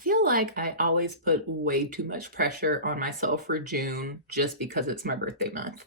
feel like I always put way too much pressure on myself for June just because it's my birthday month.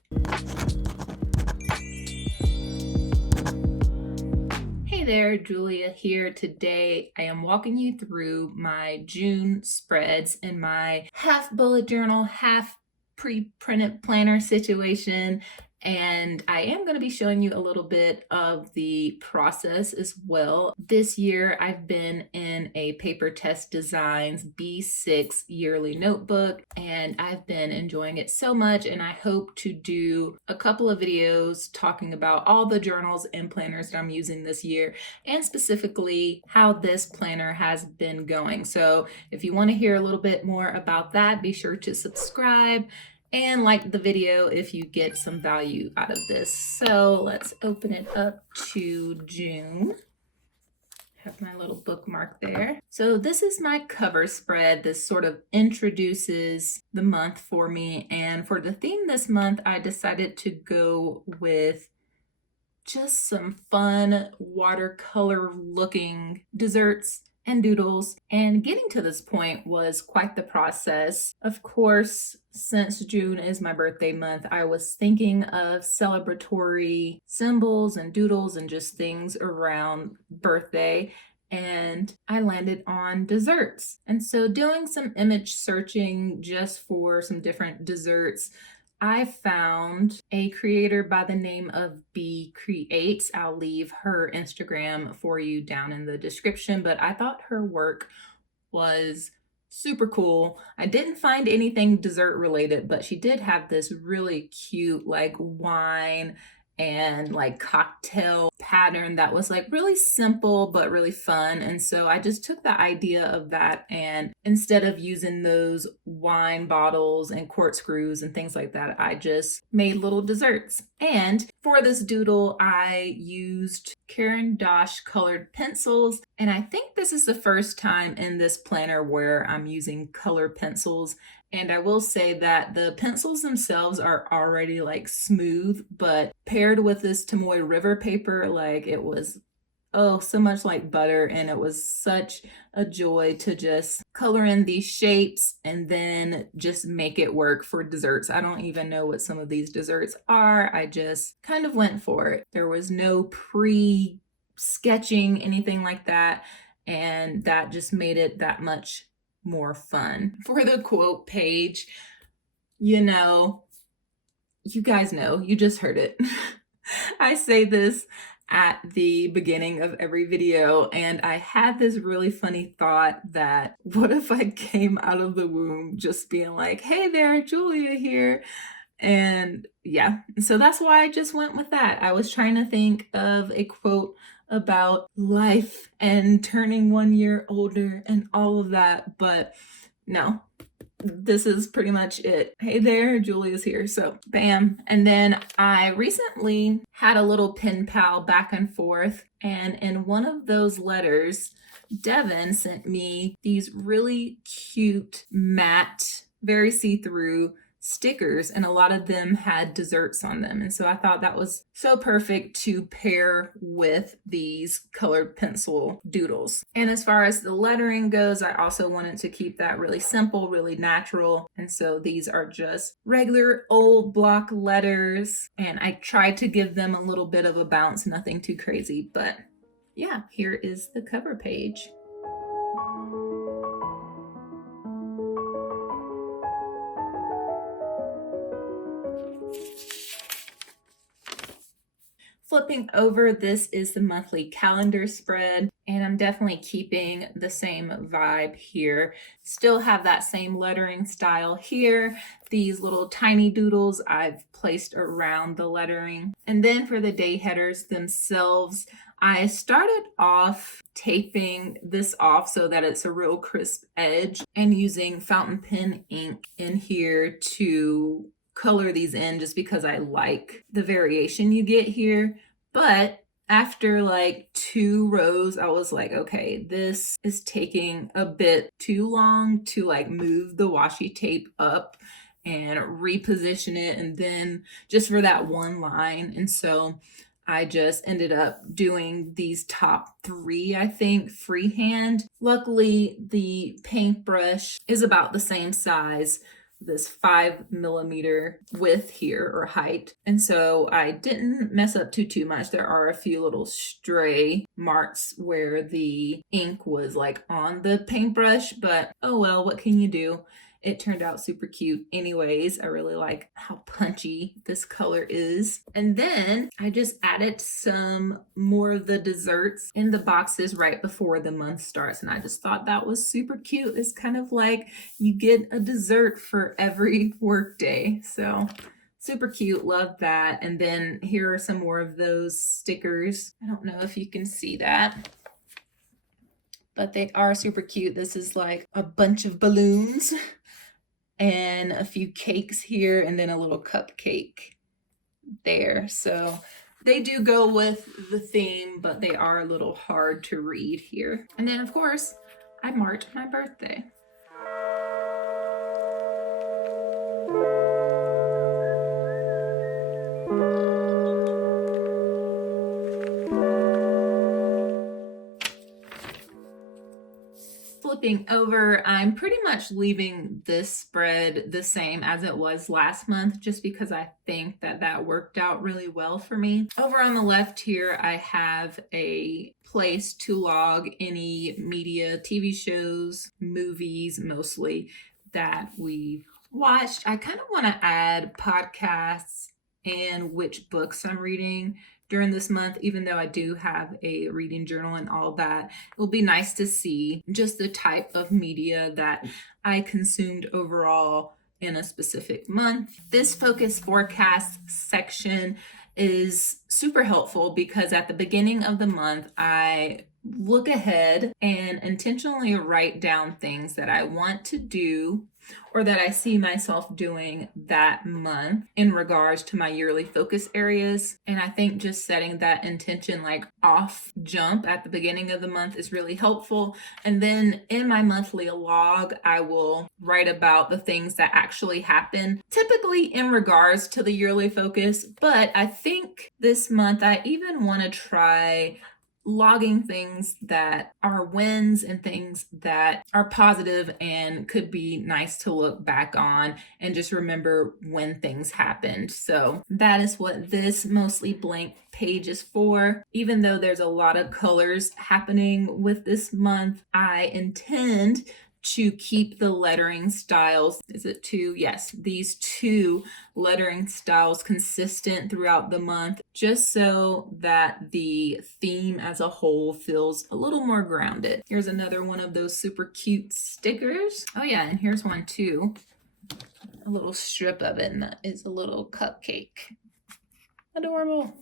Hey there, Julia here. Today I am walking you through my June spreads in my half bullet journal, half pre-printed planner situation. And I am going to be showing you a little bit of the process as well. This year I've been in a Paper Test Designs B6 yearly notebook, and I've been enjoying it so much, and I hope to do a couple of videos talking about all the journals and planners that I'm using this year, and specifically how this planner has been going. So if you want to hear a little bit more about that, be sure to subscribe and like the video if you get some value out of this. So let's open it up to June. Have my little bookmark there. So this is my cover spread. This sort of introduces the month for me. And for the theme this month, I decided to go with just some fun watercolor looking desserts and doodles. And getting to this point was quite the process. Of course, since June is my birthday month, I was thinking of celebratory symbols and doodles and just things around birthday. And I landed on desserts. And so doing some image searching just for some different desserts, I found a creator by the name of B Creates. I'll leave her Instagram for you down in the description, but I thought her work was super cool. I didn't find anything dessert related, but she did have this really cute like wine and like cocktail pattern that was like really simple but really fun. And so I just took the idea of that, and instead of using those wine bottles and corkscrews and things like that, I just made little desserts. And for this doodle, I used Caran d'Ache colored pencils, and I think this is the first time in this planner where I'm using color pencils. And I will say that the pencils themselves are already like smooth, but paired with this Tomoe River paper, like it was, oh, so much like butter. And it was such a joy to just color in these shapes and then just make it work for desserts. I don't even know what some of these desserts are. I just kind of went for it. There was no pre-sketching, anything like that. And that just made it that much more fun. For the quote page, you guys know, you just heard it. I say this at the beginning of every video, and I had this really funny thought that what if I came out of the womb just being like, hey there, Julia here. And yeah, so that's why I just went with that. I was trying to think of a quote about life and turning 1 year older and all of that, but no, this is pretty much it. Hey there, Julia's here. So bam. And then I recently had a little pen pal back and forth, and in one of those letters, Devin sent me these really cute matte, very see-through stickers, and a lot of them had desserts on them. And so I thought that was so perfect to pair with these colored pencil doodles. And as far as the lettering goes, I also wanted to keep that really simple, really natural. And so these are just regular old block letters, and I tried to give them a little bit of a bounce, nothing too crazy, but yeah, here is the cover page. Flipping over, this is the monthly calendar spread, and I'm definitely keeping the same vibe here. Still have that same lettering style here. These little tiny doodles I've placed around the lettering. And then for the day headers themselves, I started off taping this off so that it's a real crisp edge, and using fountain pen ink in here to color these in just because I like the variation you get here. But after like 2 rows, I was like, okay, this is taking a bit too long to like move the washi tape up and reposition it, and then just for that one line. And so I just ended up doing these top 3, I think, freehand. Luckily, the paintbrush is about the same size, this 5 millimeter width here or height. And so I didn't mess up too much. There are a few little stray marks where the ink was like on the paintbrush, but oh well, what can you do? It turned out super cute anyways. I really like how punchy this color is. And then I just added some more of the desserts in the boxes right before the month starts. And I just thought that was super cute. It's kind of like you get a dessert for every work day. So super cute, love that. And then here are some more of those stickers. I don't know if you can see that, but they are super cute. This is like a bunch of balloons and a few cakes here, and then a little cupcake there. So they do go with the theme, but they are a little hard to read here. And then of course, I marked my birthday. Flipping over, I'm pretty much leaving this spread the same as it was last month, just because I think that worked out really well for me. Over on the left here, I have a place to log any media, TV shows, movies mostly, that we've watched. I kind of want to add podcasts and which books I'm reading during this month, even though I do have a reading journal and all that. It'll be nice to see just the type of media that I consumed overall in a specific month. This focus forecast section is super helpful because at the beginning of the month, I look ahead and intentionally write down things that I want to do or that I see myself doing that month in regards to my yearly focus areas. And I think just setting that intention like off jump at the beginning of the month is really helpful. And then in my monthly log, I will write about the things that actually happen, typically in regards to the yearly focus. But I think this month I even want to try logging things that are wins and things that are positive and could be nice to look back on and just remember when things happened. So that is what this mostly blank page is for. Even though there's a lot of colors happening with this month, I intend to keep the lettering styles. Is it 2? Yes, these 2 lettering styles consistent throughout the month, just so that the theme as a whole feels a little more grounded. Here's another one of those super cute stickers. Oh yeah, and here's one too. A little strip of it, and that is a little cupcake. Adorable.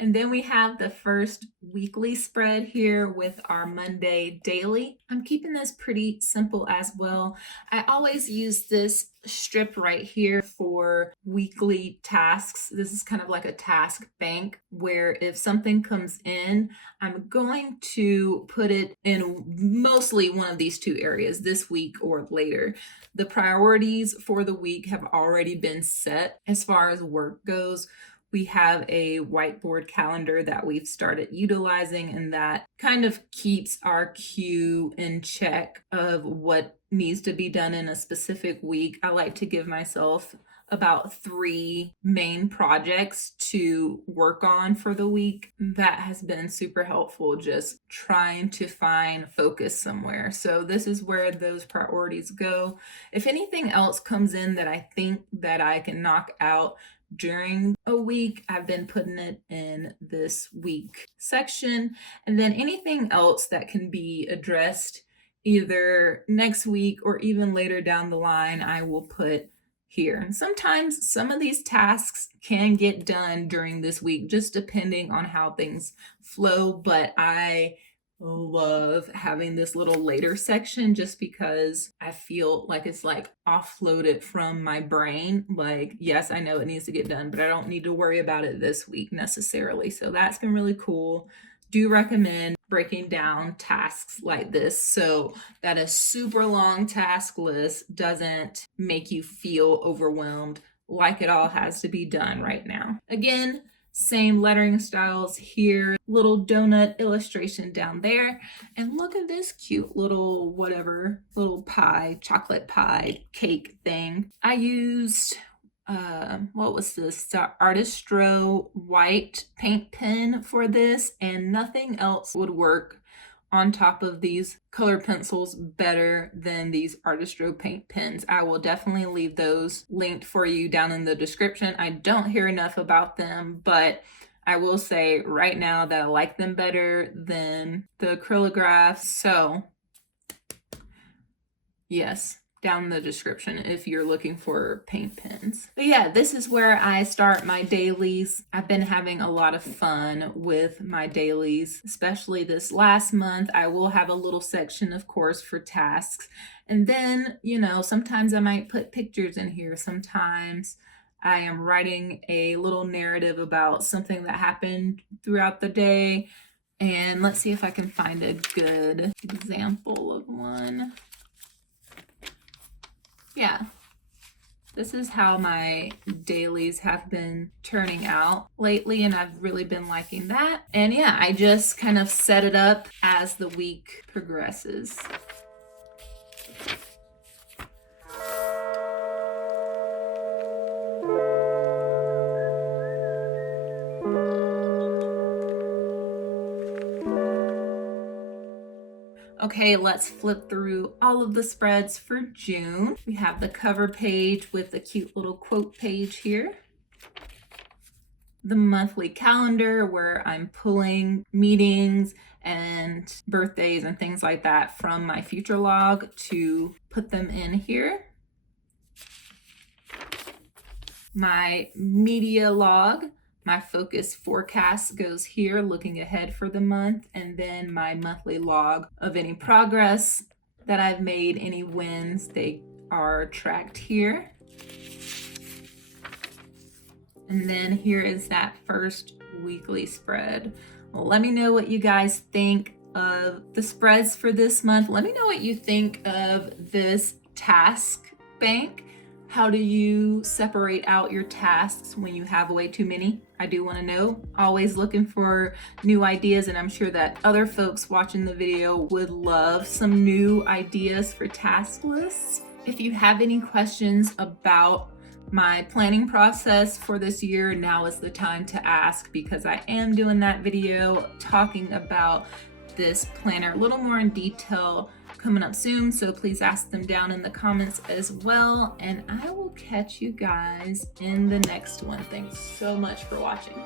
And then we have the first weekly spread here with our Monday daily. I'm keeping this pretty simple as well. I always use this strip right here for weekly tasks. This is kind of like a task bank where if something comes in, I'm going to put it in mostly one of these 2 areas this week or later. The priorities for the week have already been set as far as work goes. We have a whiteboard calendar that we've started utilizing, and that kind of keeps our queue in check of what needs to be done in a specific week. I like to give myself about 3 main projects to work on for the week. That has been super helpful, just trying to find focus somewhere. So this is where those priorities go. If anything else comes in that I think that I can knock out during a week, I've been putting it in this week section. And then anything else that can be addressed either next week or even later down the line, I will put here. And sometimes some of these tasks can get done during this week, just depending on how things flow. But I love having this little later section just because I feel like it's like offloaded from my brain. Like, yes, I know it needs to get done, but I don't need to worry about it this week necessarily. So that's been really cool do recommend breaking down tasks like this so that a super long task list doesn't make you feel overwhelmed like it all has to be done right now. Again, same lettering styles here, little donut illustration down there, and look at this cute little whatever, little pie, chocolate pie cake thing. I used what was this, the Artistro white paint pen for this, and nothing else would work on top of these color pencils better than these Artistro paint pens. I will definitely leave those linked for you down in the description. I don't hear enough about them, but I will say right now that I like them better than the acrylographs. So yes, down in the description if you're looking for paint pens. But yeah, this is where I start my dailies. I've been having a lot of fun with my dailies, especially this last month. I will have a little section, of course, for tasks. And then, you know, sometimes I might put pictures in here. Sometimes I am writing a little narrative about something that happened throughout the day. And let's see if I can find a good example of one. Yeah, this is how my dailies have been turning out lately, and I've really been liking that. And yeah, I just kind of set it up as the week progresses. Okay, let's flip through all of the spreads for June. We have the cover page with the cute little quote page here. The monthly calendar where I'm pulling meetings and birthdays and things like that from my future log to put them in here. My media log. My focus forecast goes here, looking ahead for the month, and then my monthly log of any progress that I've made, any wins, they are tracked here. And then here is that first weekly spread. Well, let me know what you guys think of the spreads for this month. Let me know what you think of this task bank. How do you separate out your tasks when you have way too many? I do want to know. Always looking for new ideas, and I'm sure that other folks watching the video would love some new ideas for task lists. If you have any questions about my planning process for this year, now is the time to ask, because I am doing that video talking about this planner a little more in detail coming up soon, so please ask them down in the comments as well, and I will catch you guys in the next one. Thanks so much for watching.